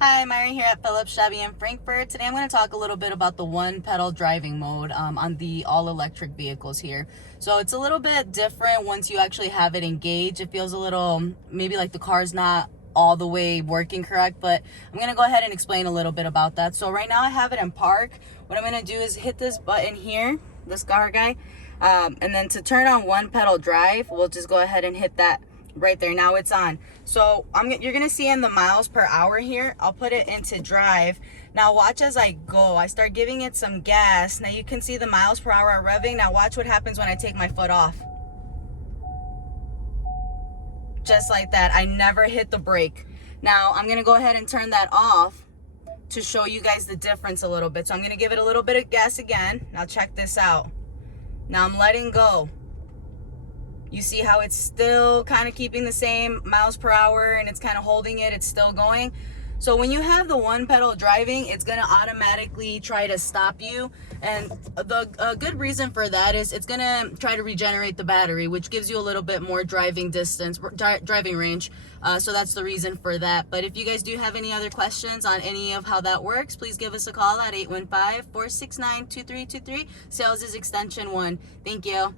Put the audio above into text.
Hi, Mayra here at Phillips Chevy in Frankfort. Today I'm going to talk a little bit about the one pedal driving mode on the all electric vehicles here. So it's a little bit different once you actually have it engaged. It feels a little, maybe like the car's not all the way working correct, but I'm going to go ahead and explain a little bit about that. So right now I have it in park. What I'm going to do is hit this button here, this car guy, and then to turn on one pedal drive, we'll just go ahead and hit that right there. Now it's on. So you're gonna see in the miles per hour here, I'll put it into drive. Now watch as I go. I start giving it some gas. Now you can see the miles per hour are revving. Now watch what happens when I take my foot off. Just like that. I never hit the brake. Now I'm gonna go ahead and turn that off to show you guys the difference a little bit. So I'm gonna give it a little bit of gas again. Now check this out. Now I'm letting go. You see how it's still kind of keeping the same miles per hour and it's kind of holding it, it's still going. So when you have the one pedal driving, it's going to automatically try to stop you. And a good reason for that is it's going to try to regenerate the battery, which gives you a little bit more driving distance, driving range. So that's the reason for that. But if you guys do have any other questions on any of how that works, please give us a call at 815-469-2323. Sales is extension 1. Thank you.